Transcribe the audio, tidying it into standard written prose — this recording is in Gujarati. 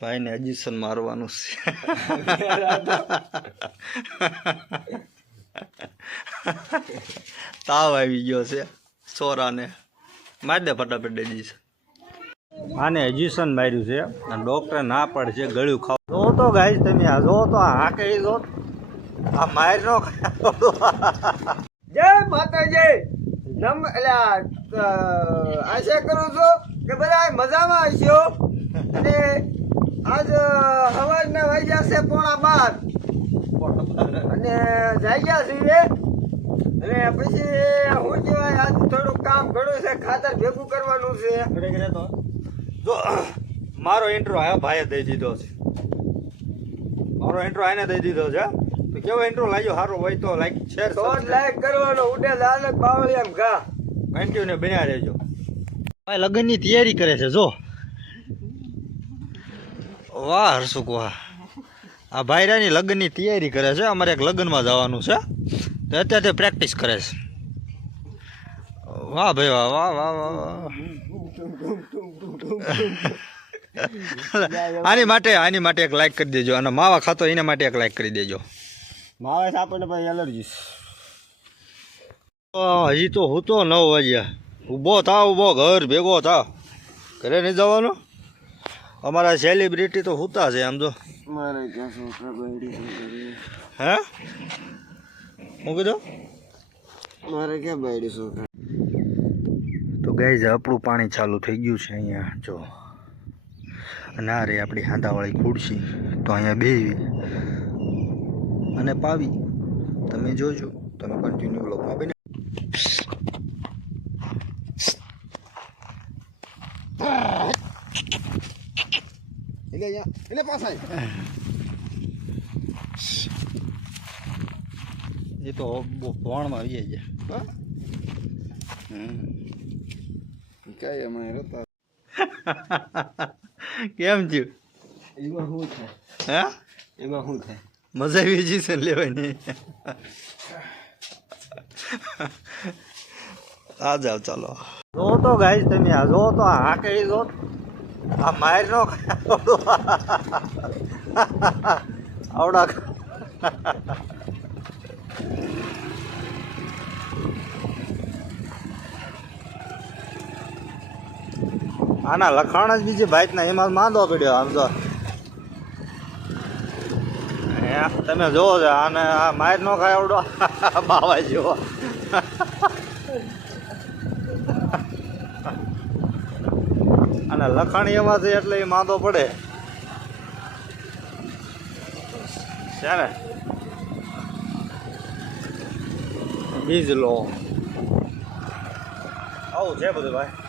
ભાઈ ને એજિશન મારવાનું છે તાવ આવી ગયો છે સોરાને મારી દે ફટાફટ એજિશન આને એજિશન માર્યું છે અને ડોક્ટરે ના પડે છે ગળ્યું ખાવ જો તો ગાઈસ તમે આ જો તો આ કઈ જો આ માર નો જય માતાજી આશા કરું છું કે બધા મજામાં હશો અને આજ સવારના વાગ્યા છે 11:30 અને જાગ્યા છીએ અને પછી શું કહેવાય આજ થોડુંક કામ ઘણું છે ખાતર ભેગું કરવાનું છે જો મારો ઇન્ટ્રો આ ભાઈએ દઈ દીધો છે મારો ઇન્ટ્રો આને દઈ દીધો છે તો કેવો ઇન્ટ્રો લાગ્યો સારો હોય તો લાઈક શેર તો લાઈક કરવાનો ઉડે લાલક બાવળી એમ ઘા કન્ટિન્યુ ને બન્યા રહેજો ભાઈ લગ્નની તૈયારી કરે છે જો વાહ હર્ષુક વાહ આ ભાઈરાની લગ્નની તૈયારી કરે છે અમારે એક લગ્નમાં જવાનું છે તો અત્યારે પ્રેક્ટિસ કરે છે વાહ ભાઈ વાહ વાહ વાહ વાહ આની માટે એક લાઈક કરી દેજો અને માવા ખાતો એના માટે એક લાઈક કરી દેજો માવે આપણને ભાઈ એલર્જી હજી તો હું તો 9 વાગ્યા ઊભો ઘર ભેગો થા ઘરે નહીં જવાનું અમારા સેલિબ્રિટી તો હુતા છે આમ જો મારે ક્યાં છોકરા બૈડી હે હું કીધું મારે ક્યાં બૈડી છોકરા તો ગાઈઝ આપણું પાણી ચાલુ થઈ ગયું છે અહીંયા જો અને આ રે આપણી હાંધાવાળી ખુરશી તો અહીંયા બેસી અને પાવી તમે જોજો તમે કન્ટિન્યુ બ્લોગમાં બને એટલે પાછા એ તો ભણમાં આવી જાય કઈ અમારે હતા કેમ થયું એમાં શું થાય હે એમાં શું થાય મજા આવી જઈ છે લેવાની આ જાવ ચાલો જો તો ગાઈસ તમે આ જો તો આ કઈ જો આ માર નો આવડા આના લખાણ જ બીજી ભાઈ ના એમાં માંદો પડ્યો આમ તો તમે જોવો છો આને આ માર નો ખાય આવડો બાવા જેવો અને લખાણ એમાં છે એટલે એ માંદો પડે છે ને બીજ લો આવું છે બધું ભાઈ